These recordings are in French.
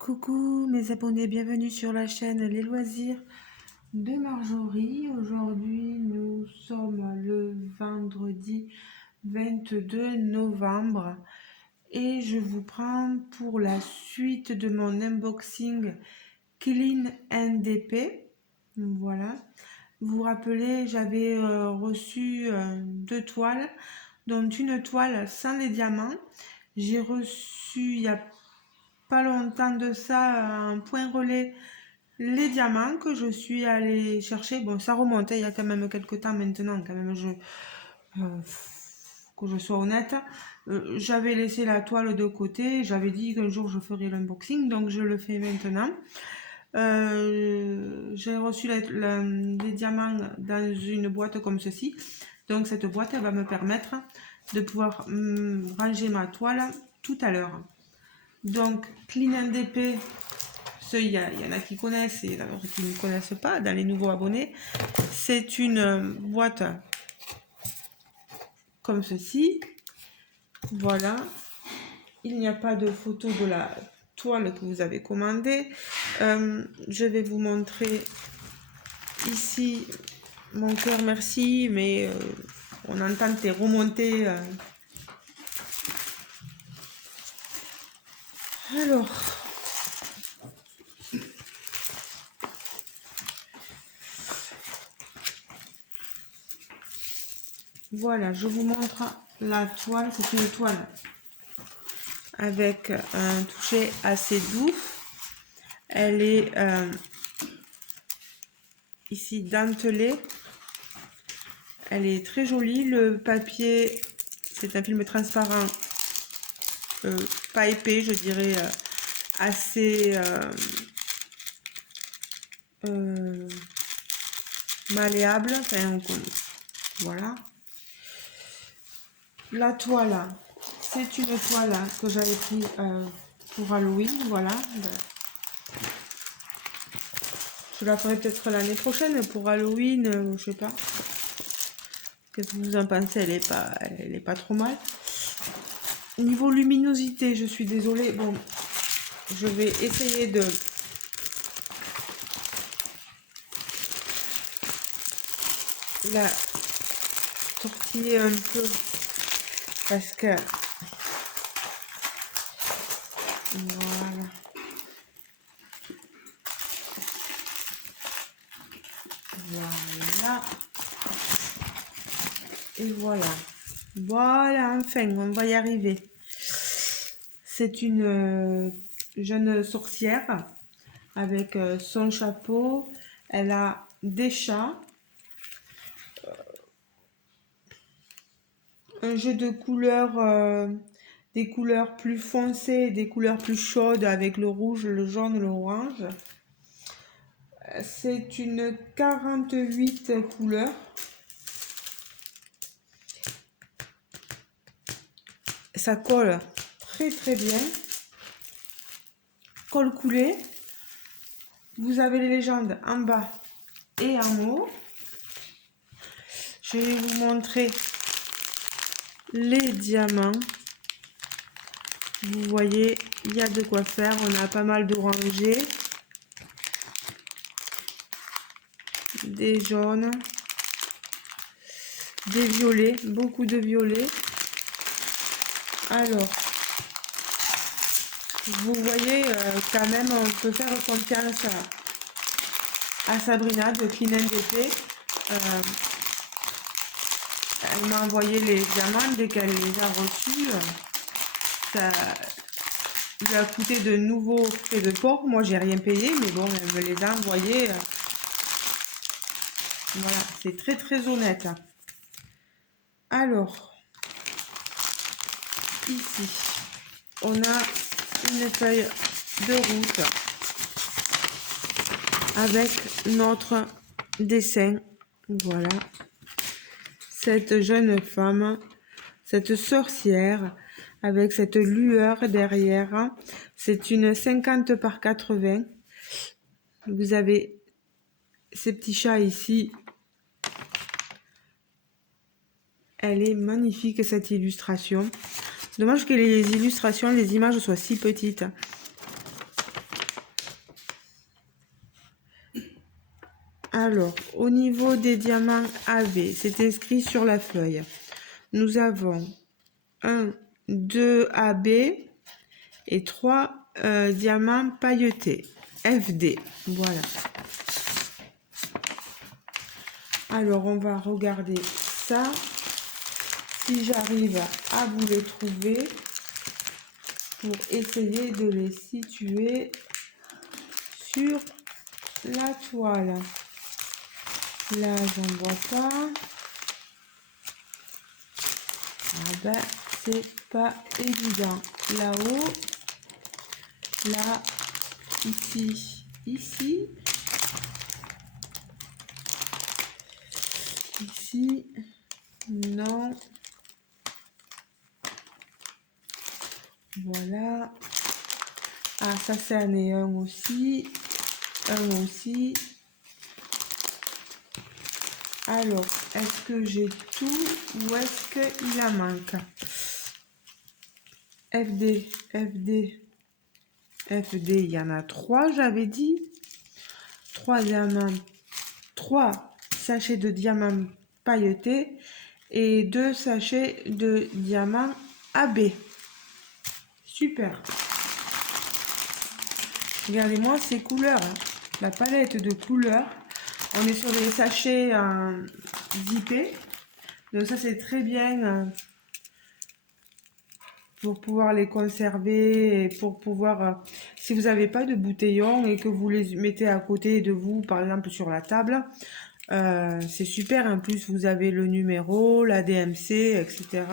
Coucou mes abonnés, bienvenue sur la chaîne Les Loisirs de Marjorie. Aujourd'hui nous sommes le vendredi 22 novembre et je vous prends pour la suite de mon unboxing Clean NDP. Voilà, vous vous rappelez, j'avais reçu 2 toiles, dont une toile sans les diamants. J'ai reçu il y a pas longtemps de ça un point relais les diamants que je suis allée chercher. Bon, ça remonte, il y a quand même quelques temps maintenant, quand même, que je sois honnête. J'avais laissé la toile de côté, j'avais dit qu'un jour je ferais l'unboxing, donc je le fais maintenant. J'ai reçu les diamants dans une boîte comme ceci, donc cette boîte elle va me permettre de pouvoir ranger ma toile tout à l'heure. Donc Clean NDP, il y en a qui connaissent et d'autres qui ne connaissent pas, dans les nouveaux abonnés. C'est une boîte comme ceci. Voilà. Il n'y a pas de photo de la toile que vous avez commandée. Je vais vous montrer ici mon cœur merci, mais on entend tes remontées. Alors, voilà, je vous montre la toile. C'est une toile avec un toucher assez doux. Elle est ici dentelée. Elle est très jolie. Le papier, c'est un film transparent, pas épais, je dirais, assez malléable. Enfin, voilà. La toile, c'est une toile que j'avais pris pour Halloween. Voilà. Je la ferai peut-être l'année prochaine pour Halloween, je sais pas. Qu'est-ce que vous en pensez? Elle est pas trop mal. Niveau luminosité, je suis désolée. Bon, je vais essayer de la tortiller un peu parce que voilà. Voilà. Et voilà. Voilà, enfin, on va y arriver. C'est une jeune sorcière avec son chapeau. Elle a des chats. Un jeu de couleurs, des couleurs plus foncées, des couleurs plus chaudes avec le rouge, le jaune, l'orange. C'est une 48 couleurs. Ça colle très très bien. Colle coulé. Vous avez les légendes en bas et en haut. Je vais vous montrer les diamants. Vous voyez, il y a de quoi faire. On a pas mal d'orangés, des jaunes, des violets, beaucoup de violets. Alors, vous voyez, quand même, on peut faire confiance à Sabrina de Clean NDP. Elle m'a envoyé les diamants dès qu'elle les a reçus. Ça lui a coûté de nouveaux frais de port. Moi, j'ai rien payé, mais bon, elle me les a envoyés. Voilà, c'est très très honnête. Alors, ici, on a une feuille de route avec notre dessin. Voilà, cette jeune femme, cette sorcière avec cette lueur derrière. C'est une 50 par 80. Vous avez ces petits chats ici. Elle est magnifique cette illustration. Dommage que les illustrations, les images soient si petites. Alors, au niveau des diamants AB, c'est inscrit sur la feuille. Nous avons 1, 2 AB et 3 diamants pailletés. FD, voilà. Alors, on va regarder ça. Si j'arrive à vous les trouver pour essayer de les situer sur la toile. Là, j'en vois pas. Ah ben, c'est pas évident. Là-haut, là, ici, ici, ici, non. Voilà. Ah, ça, c'est un aussi. Un aussi. Alors, est-ce que j'ai tout ou est-ce qu'il en manque? FD, FD, FD, il y en a 3, j'avais dit. 3 diamants, 3 sachets de diamants pailletés et 2 sachets de diamants AB. Super. Regardez-moi ces couleurs, hein. La palette de couleurs. On est sur des sachets zippés. Donc ça c'est très bien pour pouvoir les conserver et pour pouvoir, si vous n'avez pas de bouteillon et que vous les mettez à côté de vous, par exemple sur la table, c'est super. En plus vous avez le numéro, la DMC, etc.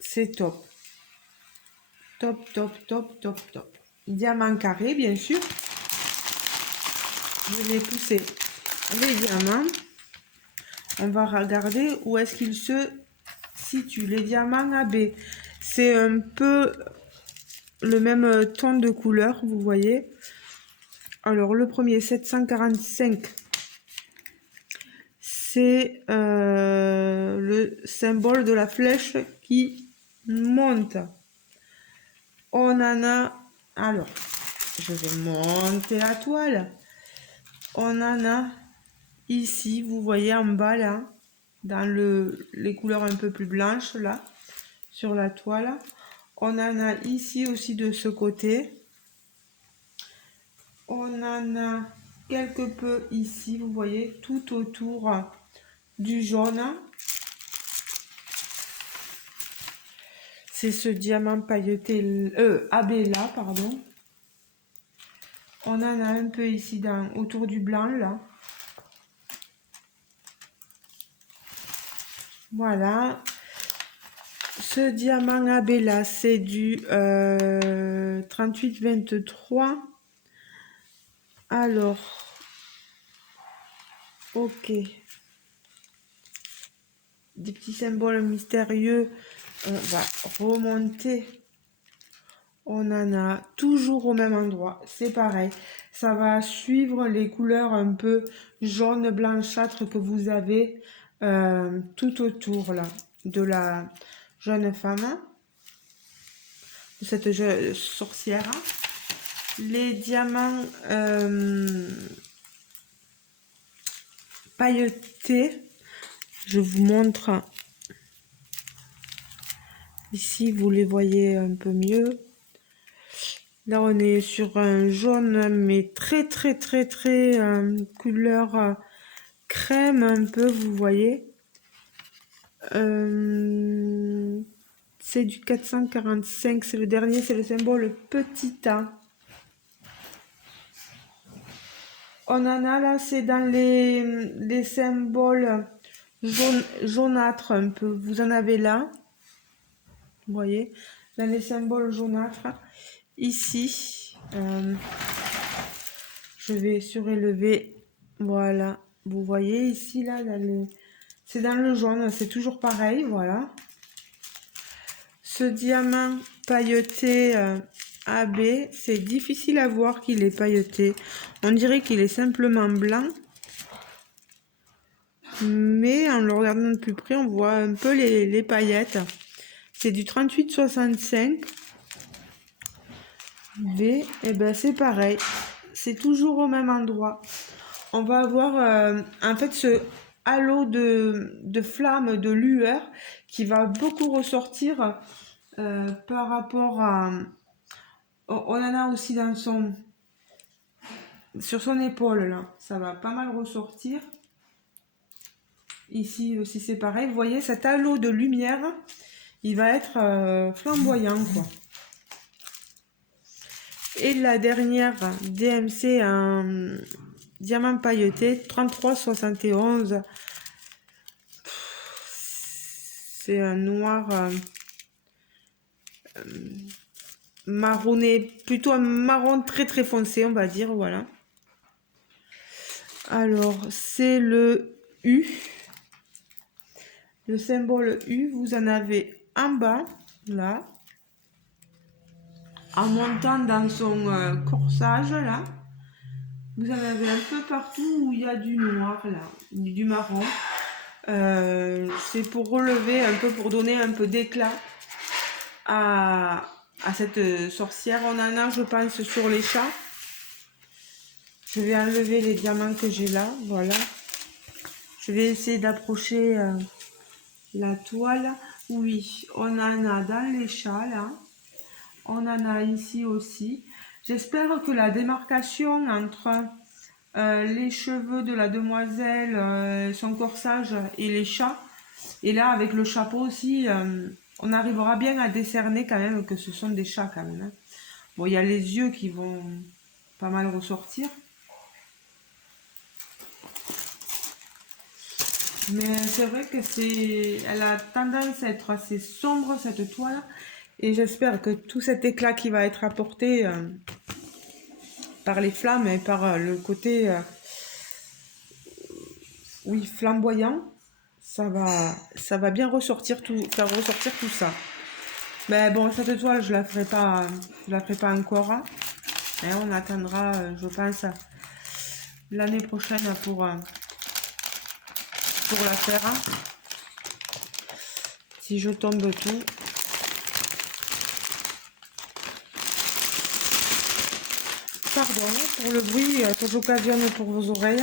C'est top. Top, top, top, top, top. Diamant carré, bien sûr. Je vais pousser les diamants. On va regarder où est-ce qu'ils se situent. Les diamants AB, c'est un peu le même ton de couleur, vous voyez. Alors, le premier, 745, c'est le symbole de la flèche qui monte. On en a... Alors, je vais monter la toile. On en a ici, vous voyez en bas là, dans les couleurs un peu plus blanches là, sur la toile. On en a ici aussi de ce côté. On en a quelque peu ici, vous voyez, tout autour du jaune. C'est ce diamant pailleté, AB là, pardon. On en a un peu ici autour du blanc là. Voilà. Ce diamant AB là, c'est du 38-23. Alors, ok. Des petits symboles mystérieux. On va remonter. On en a toujours au même endroit. C'est pareil. Ça va suivre les couleurs un peu jaune blanchâtre que vous avez tout autour là de la jeune femme, de cette jeune sorcière. Les diamants pailletés. Je vous montre. Ici, vous les voyez un peu mieux. Là, on est sur un jaune, mais très couleur crème un peu, vous voyez. C'est du 445, c'est le dernier, c'est le symbole petit A. On en a là, c'est dans les symboles jaunâtres un peu. Vous en avez là, vous voyez, dans les symboles jaunâtres. Ici, je vais surélever, voilà, vous voyez ici, là, c'est dans le jaune, c'est toujours pareil, voilà. Ce diamant pailleté AB, c'est difficile à voir qu'il est pailleté. On dirait qu'il est simplement blanc. Mais en le regardant de plus près, on voit un peu les paillettes. C'est du 38-65. V, et ben c'est pareil. C'est toujours au même endroit. on va avoir en fait ce halo de flamme, de lueur qui va beaucoup ressortir par rapport à... On en a aussi dans sur son épaule là, ça va pas mal ressortir. Ici aussi c'est pareil, vous voyez cet halo de lumière, il va être flamboyant quoi. Et la dernière DMC un diamant pailleté 3371. C'est un noir marronné, plutôt un marron très très foncé, on va dire, voilà. Alors, c'est le U. Le symbole U, vous en avez en bas, là. En montant dans son corsage, là. Vous en avez un peu partout où il y a du noir, là, du marron. C'est pour relever un peu, pour donner un peu d'éclat à cette sorcière. On en a, je pense, sur les chats. Je vais enlever les diamants que j'ai là, voilà. Je vais essayer d'approcher la toile. Oui, on en a dans les chats, là. On en a ici aussi. J'espère que la démarcation entre les cheveux de la demoiselle, son corsage et les chats, et là avec le chapeau aussi, on arrivera bien à décerner quand même que ce sont des chats quand même. Hein. Bon, il y a les yeux qui vont pas mal ressortir. Mais c'est vrai que elle a tendance à être assez sombre cette toile. Et j'espère que tout cet éclat qui va être apporté par les flammes et par le côté, oui, flamboyant, ça va bien ressortir faire ressortir tout ça. Mais bon, cette toile, je la ferai pas encore. Hein. Et on attendra, je pense, l'année prochaine pour la faire. Hein. Si je tombe tout. Pardon pour le bruit que j'occasionne pour vos oreilles.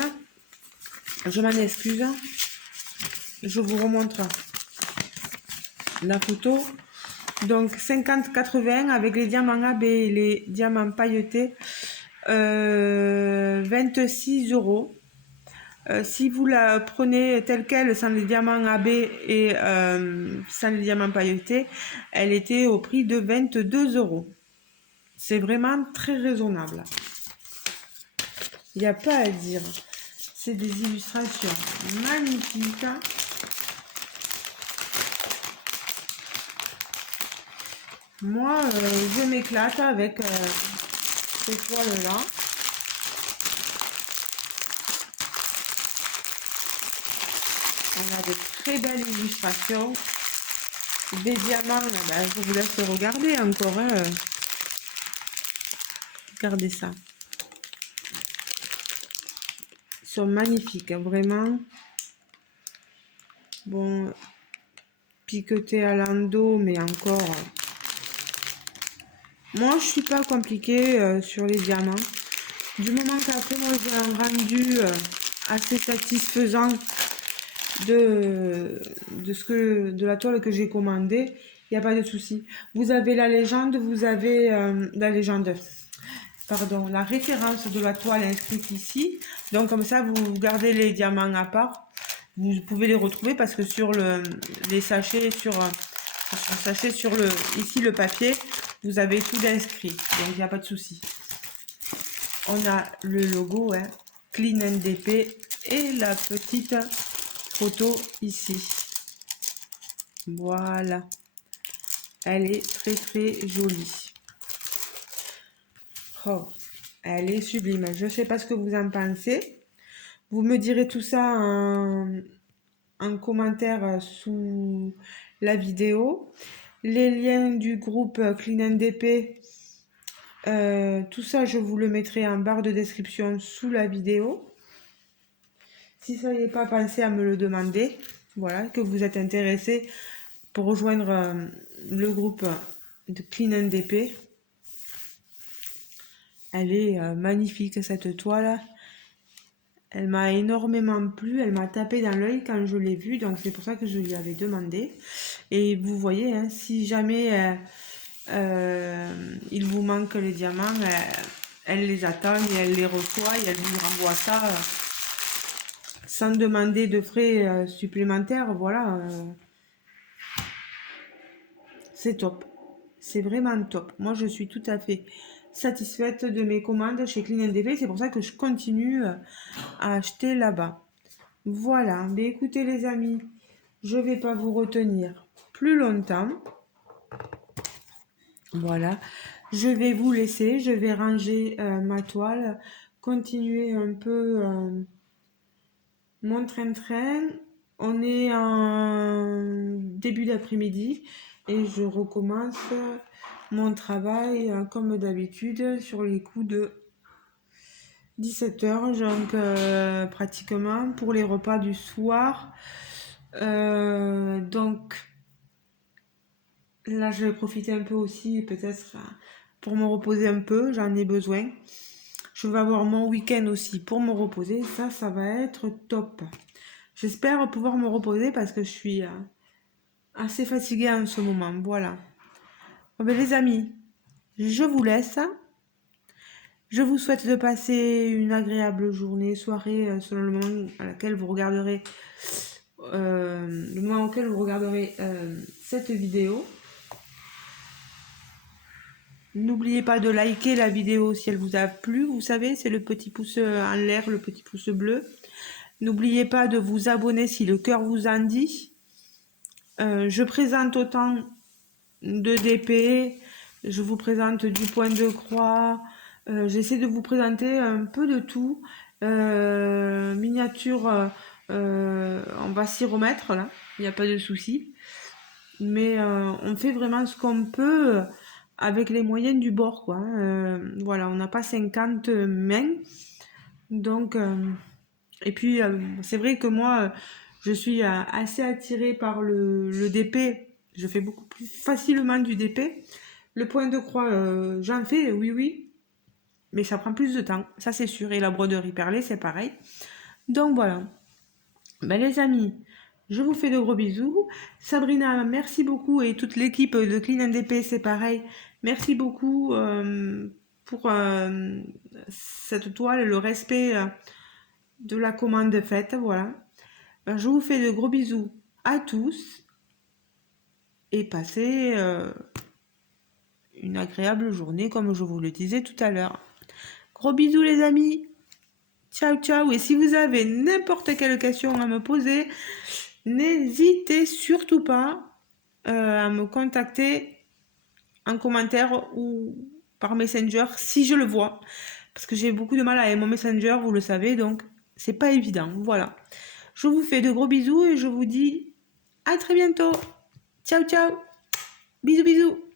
Je m'en excuse. Je vous remontre la photo. Donc 50-80 avec les diamants AB et les diamants pailletés. 26 €. Si vous la prenez telle quelle sans les diamants AB et sans les diamants pailletés, elle était au prix de 22 €. C'est vraiment très raisonnable. Il n'y a pas à dire. C'est des illustrations magnifiques. Moi, je m'éclate avec ces toiles-là. On a de très belles illustrations. Des diamants, ben, je vous laisse regarder encore. Hein. Regardez ça. Ils sont magnifiques, hein, vraiment. Bon, piqueté à l'endo, mais encore. Moi, je suis pas compliquée sur les diamants. Du moment qu'après, moi, j'ai un rendu assez satisfaisant de la toile que j'ai commandée, il n'y a pas de souci. Vous avez la légende, vous avez la légende. Pardon, la référence de la toile inscrite ici. Donc comme ça, vous gardez les diamants à part. Vous pouvez les retrouver parce que sur les sachets, ici le papier, vous avez tout d'inscrit. Donc il n'y a pas de souci. On a le logo, hein, Clean NDP et la petite photo ici. Voilà. Elle est très très jolie. Oh, elle est sublime. Je ne sais pas ce que vous en pensez. Vous me direz tout ça en commentaire sous la vidéo. Les liens du groupe Clean NDP, tout ça, je vous le mettrai en barre de description sous la vidéo. Si ça n'y est pas, pensez à me le demander. Voilà, que vous êtes intéressé pour rejoindre le groupe de Clean NDP. Elle est magnifique cette toile. Elle m'a énormément plu, elle m'a tapé dans l'œil quand je l'ai vue, donc c'est pour ça que je lui avais demandé. Et vous voyez, hein, si jamais il vous manque les diamants, elle les attend et elle les reçoit et elle vous renvoie ça sans demander de frais supplémentaires. Voilà, c'est top. C'est vraiment top. Moi, je suis tout à fait satisfaite de mes commandes chez Clean DP. C'est pour ça que je continue à acheter là-bas. Voilà. Mais écoutez, les amis, je vais pas vous retenir plus longtemps. Voilà. Je vais vous laisser. Je vais ranger ma toile. Continuer un peu mon train-train. On est en début d'après-midi et je recommence mon travail comme d'habitude sur les coups de 17h, donc pratiquement pour les repas du soir. Donc là, je vais profiter un peu aussi peut-être pour me reposer un peu, j'en ai besoin. Je vais avoir mon week-end aussi pour me reposer, ça va être top. J'espère pouvoir me reposer parce que je suis assez fatiguée en ce moment, voilà. Bon, ben, les amis, je vous laisse. Je vous souhaite de passer une agréable journée, soirée, selon le moment à laquelle vous regarderez, le moment auquel vous regarderez cette vidéo. N'oubliez pas de liker la vidéo si elle vous a plu. Vous savez, c'est le petit pouce en l'air, le petit pouce bleu. N'oubliez pas de vous abonner si le cœur vous en dit. Je présente autant de DP, je vous présente du point de croix, j'essaie de vous présenter un peu de tout. Miniature, on va s'y remettre là, il n'y a pas de souci. Mais on fait vraiment ce qu'on peut avec les moyens du bord, quoi. Voilà, on n'a pas 50 mains. Donc, et puis, c'est vrai que moi, je suis assez attirée par le DP. Je fais beaucoup plus facilement du DP. Le point de croix, j'en fais, oui, oui. Mais ça prend plus de temps, ça c'est sûr. Et la broderie perlée, c'est pareil. Donc voilà. Ben, les amis, je vous fais de gros bisous. Sabrina, merci beaucoup. Et toute l'équipe de Clean DP, c'est pareil. Merci beaucoup pour cette toile, le respect de la commande faite. Voilà. Ben, je vous fais de gros bisous à tous. Et passez une agréable journée, comme je vous le disais tout à l'heure. Gros bisous les amis. Ciao, ciao. Et si vous avez n'importe quelle question à me poser, n'hésitez surtout pas à me contacter en commentaire ou par Messenger si je le vois. Parce que j'ai beaucoup de mal avec mon Messenger, vous le savez, donc c'est pas évident. Voilà. Je vous fais de gros bisous et je vous dis à très bientôt. Ciao, ciao. Bisous, bisous.